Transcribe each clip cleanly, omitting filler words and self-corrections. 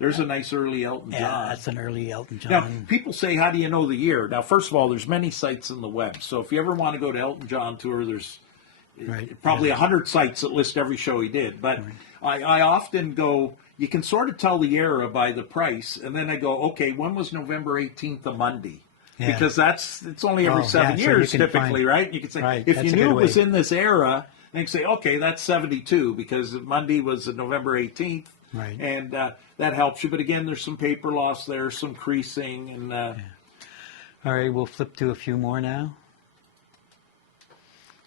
There's a nice early Elton John. Yeah, that's an early Elton John. Now, people say, how do you know the year? Now, first of all, there's many sites in the web. So if you ever want to go to Elton John tour, there's probably 100 sites that list every show he did. But I often go, you can sort of tell the era by the price. And then I go, okay, when was November 18th a Monday? Yeah. Because it's only every 7 years typically, right? You can say, if you knew it was in this era, then you can say, okay, that's 72 because Monday was November 18th. Right. And that helps you. But again, there's some paper loss there, some creasing. And all right, we'll flip to a few more now.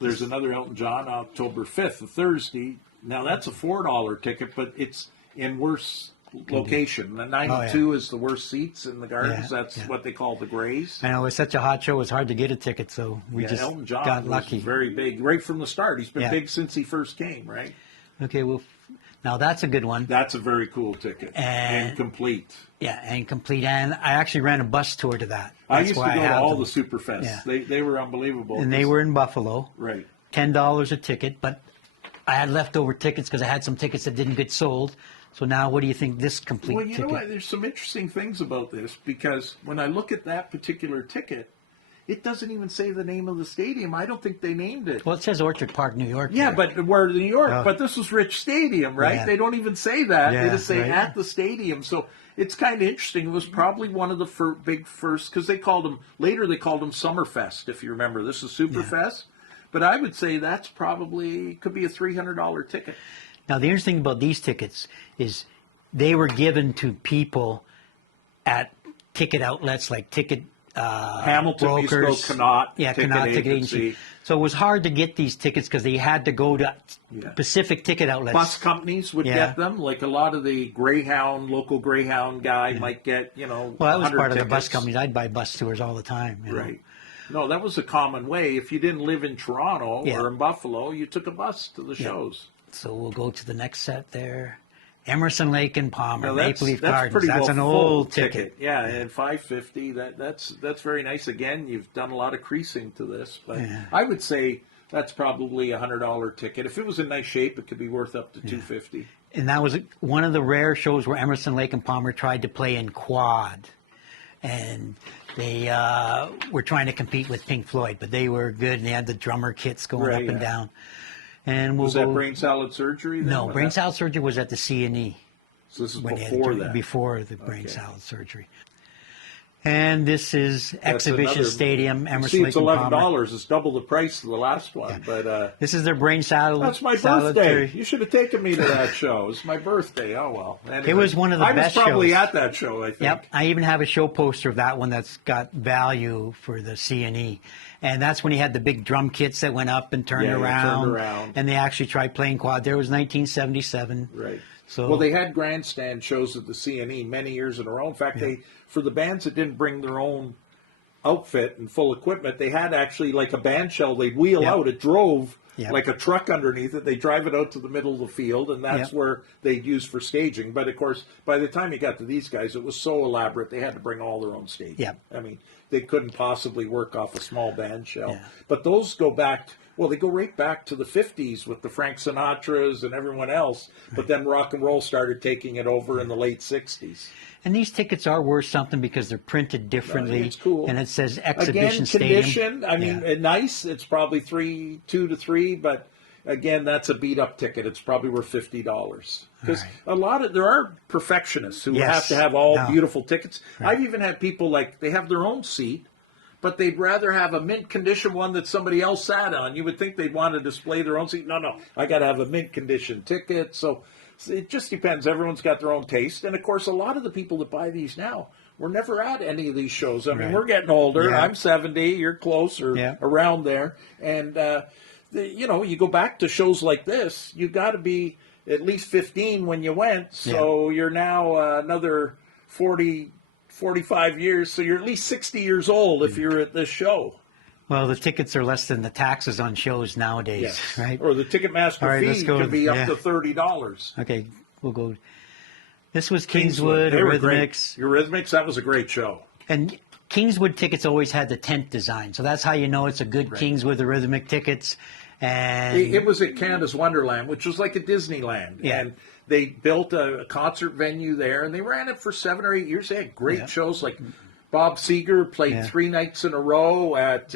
There's another Elton John, October 5th, a Thursday. Now, that's a $4 ticket, but it's in worse location. The 92 is the worst seats in the gardens. That's what they call the Grays. I know, it was such a hot show, it was hard to get a ticket, so we just Elton John got lucky. Was very big, right from the start. He's been big since he first came, right? Okay, well, now that's a good one. That's a very cool ticket. And complete. Yeah, and complete. And I actually ran a bus tour to that. I used to go to all the Superfests. Yeah. They were unbelievable. And they were in Buffalo. Right. $10 a ticket, but I had leftover tickets because I had some tickets that didn't get sold. So now what do you think this complete ticket? Well, you know what? There's some interesting things about this because when I look at that particular ticket, it doesn't even say the name of the stadium. I don't think they named it. Well, it says Orchard Park, New York. Yeah, here. But we're New York. But this was Rich Stadium, right? Yeah. They don't even say that. Yeah, they just say at the stadium. So it's kind of interesting. It was probably one of the big first, because they called them, later they called them Summerfest, if you remember. This is Superfest. But I would say that's probably, could be a $300 ticket. Now, the interesting thing about these tickets is they were given to people at ticket outlets like Ticket Hamilton, brokers. East Connaught, Ticket Agency. So it was hard to get these tickets because they had to go to specific ticket outlets. Bus companies would get them. Like a lot of the Greyhound, local Greyhound guy might get, Well, that was part tickets. of the bus companies. I'd buy bus tours all the time. Right. No, that was a common way. If you didn't live in Toronto or in Buffalo, you took a bus to the shows. So we'll go to the next set there. Emerson, Lake and Palmer, Maple Leaf Gardens. Pretty that's an old ticket. Yeah, and $5.50. That's very nice. Again, you've done a lot of creasing to this, but I would say that's probably a $100 ticket. If it was in nice shape, it could be worth up to $250. And that was one of the rare shows where Emerson, Lake and Palmer tried to play in quad, and they were trying to compete with Pink Floyd, but they were good, and they had the drummer kits going up and down. And was that brain salad surgery? Then? No, brain salad surgery was at the C&E. So this is before that? Before the brain salad surgery. And this is Exhibition Stadium, Emerson, Lake and Palmer. It's $11. It's double the price of the last one. But this is their brain salad. That's my birthday. You should have taken me to that show. It's my birthday. Oh, well. Anyway, it was one of the best shows. I was probably at that show, I think. Yep. I even have a show poster of that one that's got value for the C&E. And that's when he had the big drum kits that went up and turned around. And they actually tried playing quad. There was 1977. Right. So, well, they had grandstand shows at the C&E many years in a row. In fact, for the bands that didn't bring their own outfit and full equipment, they had actually like a band shell. They'd wheel out. It drove like a truck underneath it. They drive it out to the middle of the field, and that's where they'd use for staging. But, of course, by the time you got to these guys, it was so elaborate, they had to bring all their own staging. I mean, they couldn't possibly work off a small band shell. But those go back... Well, they go right back to the 50s with the Frank Sinatras and everyone else, but then rock and roll started taking it over in the late 60s. And these tickets are worth something because they're printed differently. It's cool. And it says Exhibition Stadium. Condition, I mean, nice. It's probably $2 to $3, but again, that's a beat-up ticket. It's probably worth $50. Because there are perfectionists who have to have all beautiful tickets. I've even had people they have their own seat, but they'd rather have a mint condition one that somebody else sat on. You would think they'd want to display their own seat. No, I got to have a mint condition ticket. So it just depends. Everyone's got their own taste. And, of course, a lot of the people that buy these now were never at any of these shows. I mean, we're getting older. I'm 70. You're close or around there. And, you go back to shows like this, you got to be at least 15 when you went. So you're now another 45 years, so you're at least 60 years old if you're at this show. Well, the tickets are less than the taxes on shows nowadays, right? Or the Ticketmaster fee can be up to $30. Okay, we'll go. This was Kingswood, Eurythmics. Eurythmics, that was a great show. And Kingswood tickets always had the tent design, so that's how you know it's a good Kingswood Eurythmic tickets. And It was at Canada's Wonderland, which was like a Disneyland. Yeah. And they built a concert venue there, and they ran it for 7 or 8 years. They had great Yeah. shows. Like Bob Seger played Yeah. 3 nights in a row at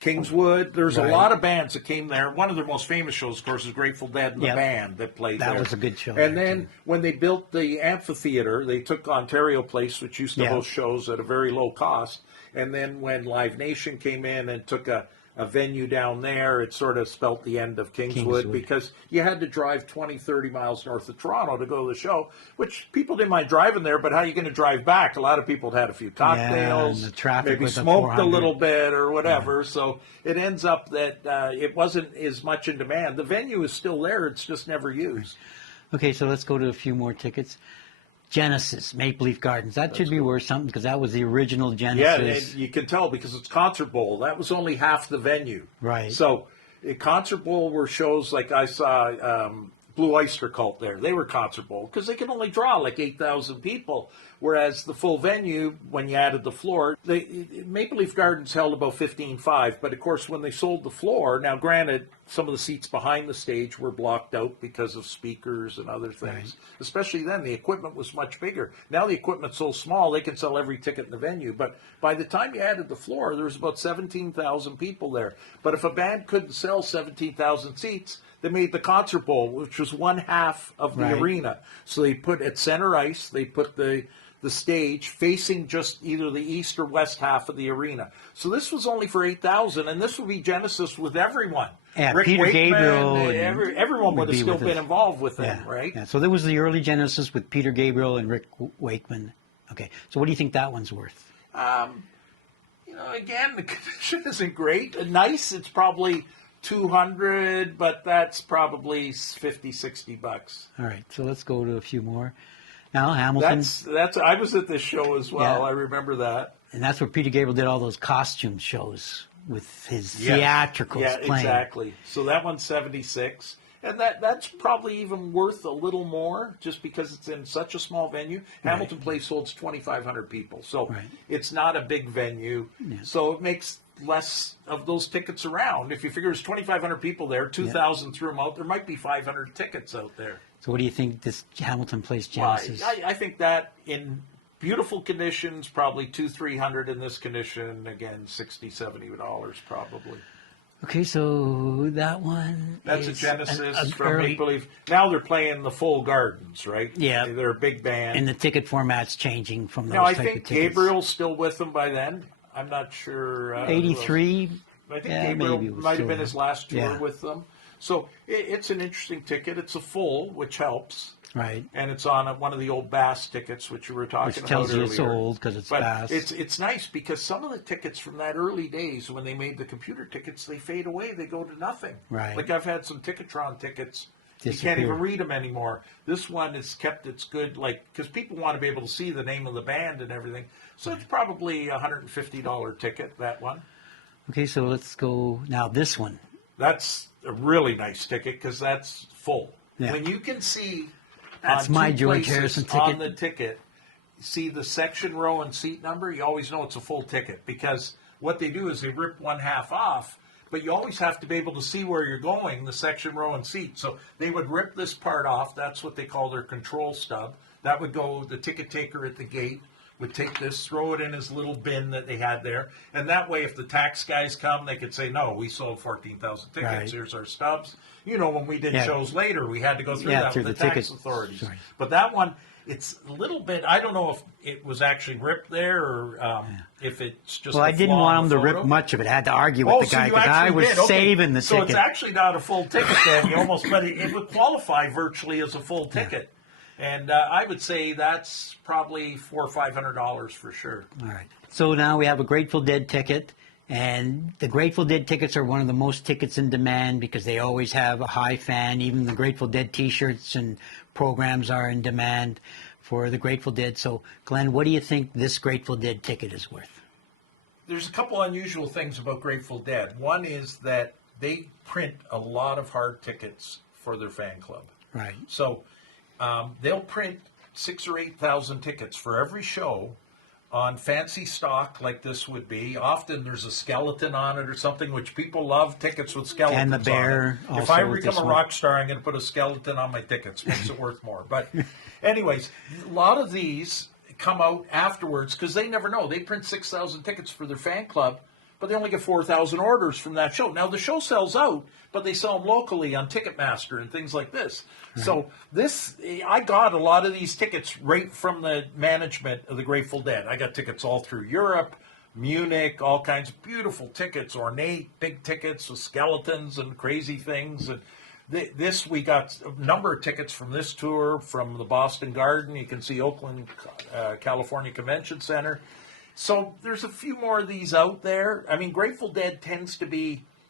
Kingswood. There's a Right. lot of bands that came there. One of their most famous shows, of course, is Grateful Dead and the Yep. band that played That there. was a good show And there, then too. when they built the amphitheater, they took Ontario Place, which used to Yeah. host shows at a very low cost. And then when Live Nation came in and took a venue down there, it sort of spelt the end of Kingswood because you had to drive 20, 30 miles north of Toronto to go to the show, which people didn't mind driving there, but how are you going to drive back? A lot of people had a few cocktails, and the traffic maybe with the smoked a 400. little bit or whatever. So it ends up that it wasn't as much in demand. The venue is still there. It's just never used. Okay, so let's go to a few more tickets. Genesis, Maple Leaf Gardens. That should be worth something because that was the original Yeah, Genesis. and you can tell because it's Concert Bowl. That was only half the venue. Right. So at Concert Bowl were shows like I saw Blue Oyster Cult there. They were Concert Bowl because they could only draw like 8,000 people. Whereas the full venue, when you added the floor, Maple Leaf Gardens held about 15,500. But of course, when they sold the floor, now granted, some of the seats behind the stage were blocked out because of speakers and other things. Right. Especially then, the equipment was much bigger. Now the equipment's so small, they can sell every ticket in the venue. But by the time you added the floor, there was about 17,000 people there. But if a band couldn't sell 17,000 seats, they made the Concert Bowl, which was one half of the Right. arena. So they put at center ice, they put the stage facing just either the east or west half of the arena. So this was only for 8,000, and this would be Genesis with everyone. Yeah, Rick Peter Wakeman, Gabriel and everyone would have be still with been us. involved with them, Yeah. right? Yeah. So there was the early Genesis with Peter Gabriel and Rick Wakeman. Okay, so what do you think that one's worth? Again, the condition isn't great. Nice, it's probably 200, but that's probably 50, 60 bucks. All right, so let's go to a few more. Now Hamilton, That's. I was at this show as well. Yeah. I remember that. and that's where Peter Gabriel did all those costume shows with his Yes. theatricals Yeah, playing. exactly. So that one's 76. And that's probably even worth a little more just because it's in such a small venue. Hamilton Place holds 2,500 people. So Right. it's not a big venue. So it makes less of those tickets around. If you figure there's 2,500 people there, 2,000 threw them out, there might be 500 tickets out there. So what do you think this Hamilton Place Well, Genesis? I think that in beautiful conditions, probably 200-300 in this condition. Again, $60-$70 probably. Okay, so that one That's a is Genesis an from early, Maple Leaf. Now they're playing the full gardens, right? Yeah. They're a big band. and the ticket format's changing from those now, I type think of tickets. Gabriel's still with them by then. I'm not sure. 83. I think Yeah, Gabriel maybe it was might have still been there. his last tour Yeah. with them. So it's an interesting ticket. It's a full, which helps. Right. And it's on one of the old Bass tickets, which you were talking Which about tells you earlier. it's old because it's But fast. it's nice because some of the tickets from that early days when they made the computer tickets, they fade away. They go to nothing. Right. Like I've had some Ticketron tickets. You Disappear. can't even read them anymore. This one has kept its good, like, because people want to be able to see the name of the band and everything. So it's probably a $150 ticket, that one. Okay, so let's go now. This one. That's a really nice ticket because that's full. Yeah. When you can see That's on my two George places Harrison ticket. on the ticket, see the section, row, and seat number, you always know it's a full ticket because what they do is they rip one half off, but you always have to be able to see where you're going, the section, row, and seat. So they would rip this part off. That's what they call their control stub. That would go, the ticket taker at the gate would take this, throw it in his little bin that they had there. And that way, if the tax guys come, they could say, no, we sold 14,000 tickets. Right. Here's our stubs. You know, when we did Yeah. shows later, we had to go through Yeah, that through with the the tax ticket. authorities. Sorry. But that one, it's a little bit, I don't know if it was actually ripped there or if it's just Well, a I didn't flaw want in him the to rip photo. much of it. I had to argue with the so guy you because I actually was did. Okay. saving the so ticket. it's actually not a full ticket then. You almost, but it would qualify virtually as a full ticket. And I would say that's probably $400 or $500 for sure. All right. So now we have a Grateful Dead ticket, and the Grateful Dead tickets are one of the most tickets in demand because they always have a high fan. Even the Grateful Dead T-shirts and programs are in demand for the Grateful Dead. So, Glenn, what do you think this Grateful Dead ticket is worth? There's a couple unusual things about Grateful Dead. One is that they print a lot of hard tickets for their fan club. Right. So they'll print 6,000 or 8,000 tickets for every show on fancy stock like this would be. Often there's a skeleton on it or something, which people love tickets with skeletons And the bear on it. If also I with become this a one. rock star, I'm going to put a skeleton on my tickets. Makes it worth more. But anyways, a lot of these come out afterwards because they never know. They print 6,000 tickets for their fan club, but they only get 4,000 orders from that show. Now, the show sells out, but they sell them locally on Ticketmaster and things like this. Right. So I got a lot of these tickets right from the management of the Grateful Dead. I got tickets all through Europe, Munich, all kinds of beautiful tickets, ornate, big tickets with skeletons and crazy things. And we got a number of tickets from this tour, from the Boston Garden. You can see Oakland, California Convention Center. So there's a few more of these out there. I mean, Grateful Dead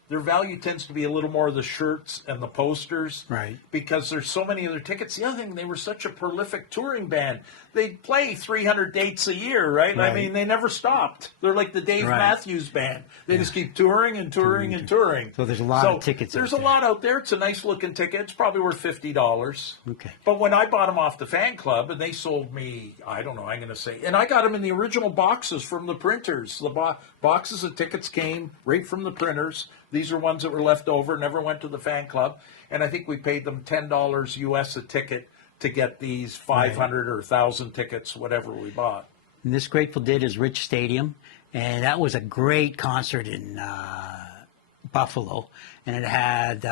their value tends to be a little more the shirts and the posters. Right. Because there's so many of their tickets. The other thing, they were such a prolific touring band. They'd play 300 dates a year, right? I mean, they never stopped. They're like the Dave Matthews Band. They just keep touring and touring and touring. So there's a lot of tickets There's out a there. lot out there. It's a nice looking ticket. It's probably worth $50. Okay. But when I bought them off the fan club, and they sold me, I don't know, I'm going to say, and I got them in the original boxes from the printers. The boxes of tickets came right from the printers. These are ones that were left over, never went to the fan club. And I think we paid them $10 US a ticket to get these 500 or 1,000 tickets, whatever we bought. And this Grateful Dead is Rich Stadium, and that was a great concert in Buffalo, and it had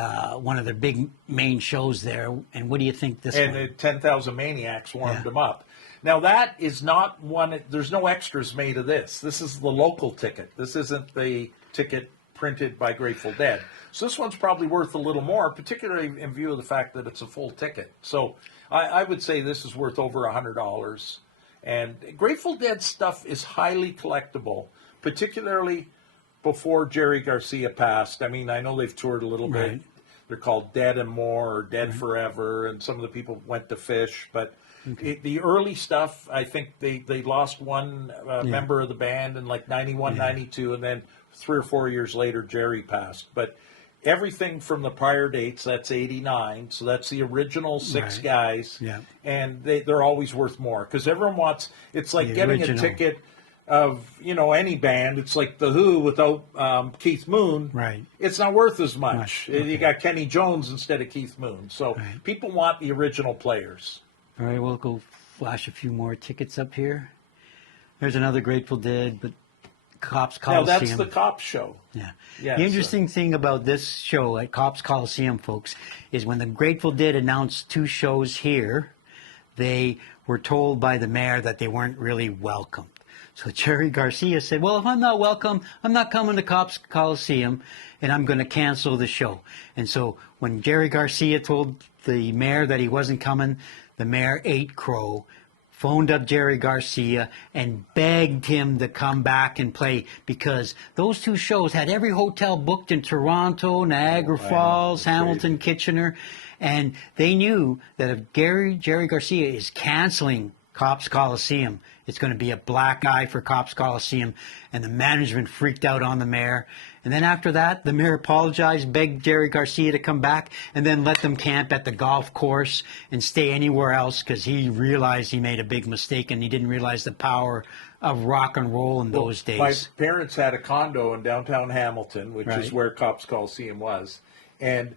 one of their big main shows there. And what do you think this And one? 10,000 Maniacs warmed them up. Now, that is not one, there's no extras made of this. This is the local ticket. This isn't the ticket printed by Grateful Dead. So this one's probably worth a little more, particularly in view of the fact that it's a full ticket. So I would say this is worth over $100. And Grateful Dead stuff is highly collectible, particularly before Jerry Garcia passed. I mean, I know they've toured a little bit. They're called Dead and More or Dead Forever, and some of the people went to Fish. But the early stuff, I think they lost one member of the band in like 91, 92, and then 3 or 4 years later, Jerry passed. But everything from the prior dates, that's 89, so that's the original six guys, and they're always worth more, because everyone wants, it's like getting a ticket of, any band. It's like The Who without Keith Moon. Right. It's not worth as much. You got Kenny Jones instead of Keith Moon. So people want the original players. All right, we'll go flash a few more tickets up here. There's another Grateful Dead, but Cops Coliseum. Now, that's the Cops show. Yeah. Yeah, The interesting thing about this show at Cops Coliseum, folks, is when the Grateful Dead announced 2 shows here, they were told by the mayor that they weren't really welcomed. So Jerry Garcia said, well, if I'm not welcome, I'm not coming to Cops Coliseum, and I'm going to cancel the show. And so when Jerry Garcia told the mayor that he wasn't coming, the mayor ate crow, phoned up Jerry Garcia and begged him to come back and play, because those 2 shows had every hotel booked in Toronto, Niagara Falls, Hamilton, Kitchener, and they knew that if Jerry Garcia is canceling Cops Coliseum, it's going to be a black eye for Cops Coliseum, and the management freaked out on the mayor. And then after that, the mayor apologized, begged Jerry Garcia to come back, and then let them camp at the golf course and stay anywhere else, because he realized he made a big mistake, and he didn't realize the power of rock and roll in those days. My parents had a condo in downtown Hamilton, which is where Cops Coliseum was, and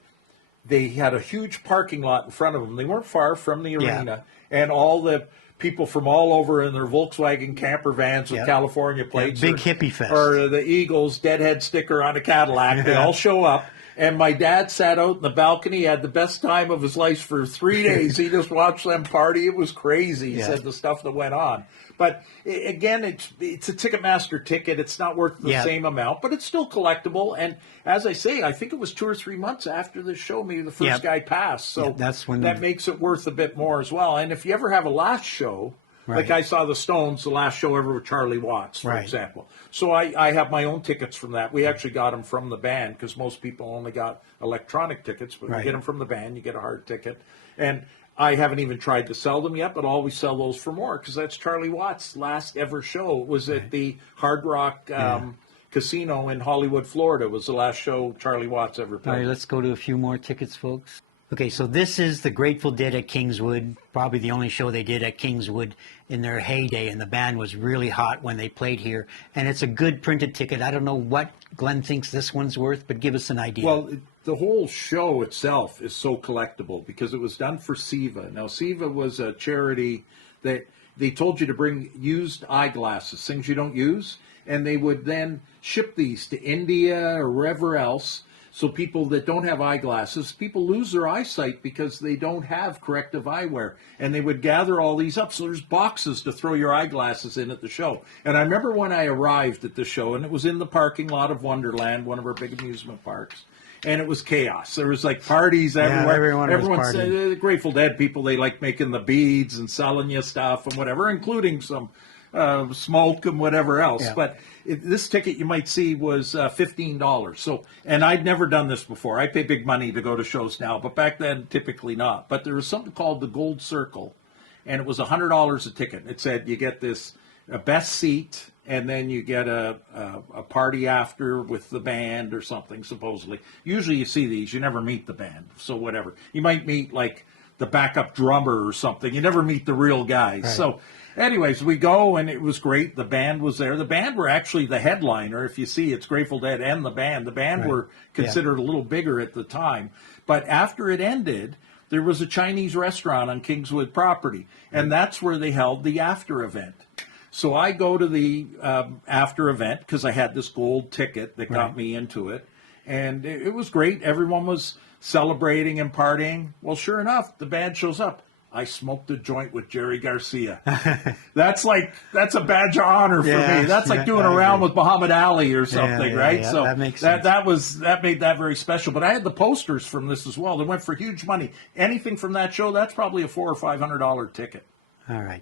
they had a huge parking lot in front of them. They weren't far from the arena, and all the people from all over in their Volkswagen camper vans with California plates. Big hippie fest. Or the Eagles deadhead sticker on a Cadillac. They all show up. And my dad sat out in the balcony, had the best time of his life for 3 days. He just watched them party. It was crazy, he said, the stuff that went on. But again, it's a Ticketmaster ticket. It's not worth the same amount, but it's still collectible. And as I say, I think it was 2 or 3 months after the show, maybe the first guy passed. So that's when that makes it worth a bit more as well. And if you ever have a last show, like I saw the Stones, the last show ever with Charlie Watts, for example. So I have my own tickets from that. We actually got them from the band, because most people only got electronic tickets, but you get them from the band, you get a hard ticket. And I haven't even tried to sell them yet, but I'll always sell those for more, because that's Charlie Watts' last ever show. It was at the Hard Rock Casino in Hollywood, Florida. It was the last show Charlie Watts ever played. All right, let's go to a few more tickets, folks. Okay, so this is the Grateful Dead at Kingswood, probably the only show they did at Kingswood in their heyday, and the band was really hot when they played here. And it's a good printed ticket. I don't know what Glenn thinks this one's worth, but give us an idea. Well, the whole show itself is so collectible because it was done for SIVA. Now, SIVA was a charity that they told you to bring used eyeglasses, things you don't use, and they would then ship these to India or wherever else. So people that don't have eyeglasses, people lose their eyesight because they don't have corrective eyewear. And they would gather all these up. So there's boxes to throw your eyeglasses in at the show. And I remember when I arrived at the show, and it was in the parking lot of Wonderland, one of our big amusement parks. And it was chaos. There was like parties everywhere. Everyone said the Grateful Dead people, they like making the beads and selling you stuff and whatever, including some smoke and whatever else. Yeah. But this ticket you might see was $15. So, and I'd never done this before. I pay big money to go to shows now, but back then typically not. But there was something called the Gold Circle, and it was $100 a ticket. It said you get this a best seat, and then you get a party after with the band or something, supposedly. Usually you see these, you never meet the band, so whatever. You might meet like the backup drummer or something. You never meet the real guys. Right. So anyways, we go, and it was great. The band was there. The band were actually the headliner. If you see, it's Grateful Dead and the band. The band were considered a little bigger at the time. But after it ended, there was a Chinese restaurant on Kingswood property, and that's where they held the after event. So I go to the after event because I had this gold ticket that got me into it, and it was great. Everyone was celebrating and partying. Well, sure enough, the band shows up. I smoked a joint with Jerry Garcia. That's a badge of honor for me. That's like doing a round with Muhammad Ali or something, right? Yeah, so that makes sense. that made that very special. But I had the posters from this as well. They went for huge money. Anything from that show, that's probably a $400 or $500 ticket. All right.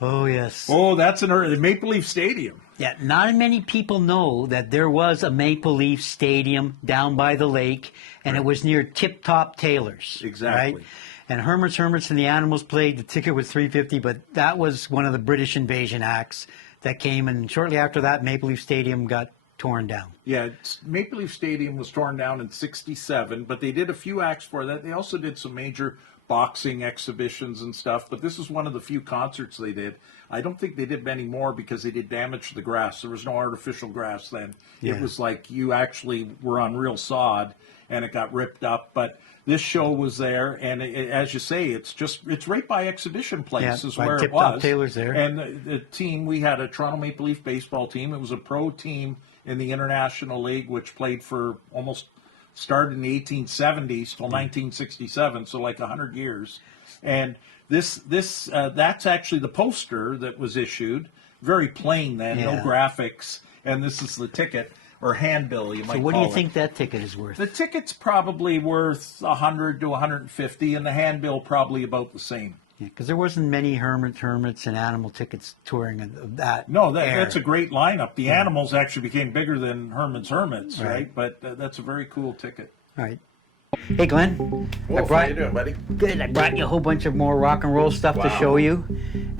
Oh, yes. Oh, that's the Maple Leaf Stadium. Yeah, not many people know that there was a Maple Leaf Stadium down by the lake, and it was near Tip Top Taylor's. Exactly. Right? And Hermits and the Animals played. The ticket was $3.50, but that was one of the British invasion acts that came, and shortly after that, Maple Leaf Stadium got torn down. Yeah, Maple Leaf Stadium was torn down in '67, but they did a few acts for that. They also did some major boxing exhibitions and stuff, but this is one of the few concerts they did. I don't think they did many more because they did damage to the grass. There was no artificial grass then. Yeah. It was like you actually were on real sod, and it got ripped up. But this show was there, and as you say, it's right by Exhibition Place is where it was. Taylor's there. And the team, we had a Toronto Maple Leaf baseball team. It was a pro team in the International League, which played for started in the 1870s till 1967, so like 100 years. And that's actually the poster that was issued, very plain then, no graphics, and this is the ticket, or handbill, you might call it. So what do you think that ticket is worth? The ticket's probably worth $100 to $150, and the handbill probably about the same. Because there wasn't many Hermits and Animal tickets touring of that. No, that's a great lineup. The Animals actually became bigger than Hermits, right? But that's a very cool ticket. All right. Hey, Glenn. Wolf, how you doing, buddy? Good. I brought you a whole bunch of more rock and roll stuff to show you.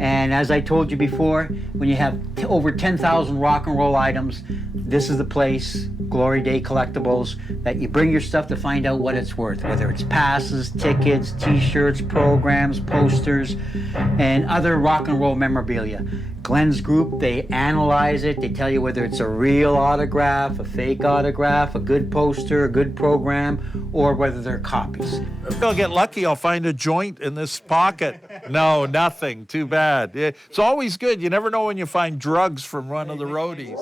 And as I told you before, when you have over 10,000 rock and roll items, this is the place, Glory Day Collectibles, that you bring your stuff to find out what it's worth, whether it's passes, tickets, T-shirts, programs, posters, and other rock and roll memorabilia. Glenn's group, they analyze it. They tell you whether it's a real autograph, a fake autograph, a good poster, a good program, or whether they're copies. If I'll get lucky, I'll find a joint in this pocket. No, nothing. Too bad. It's always good. You never know when you find drugs from one of the roadies.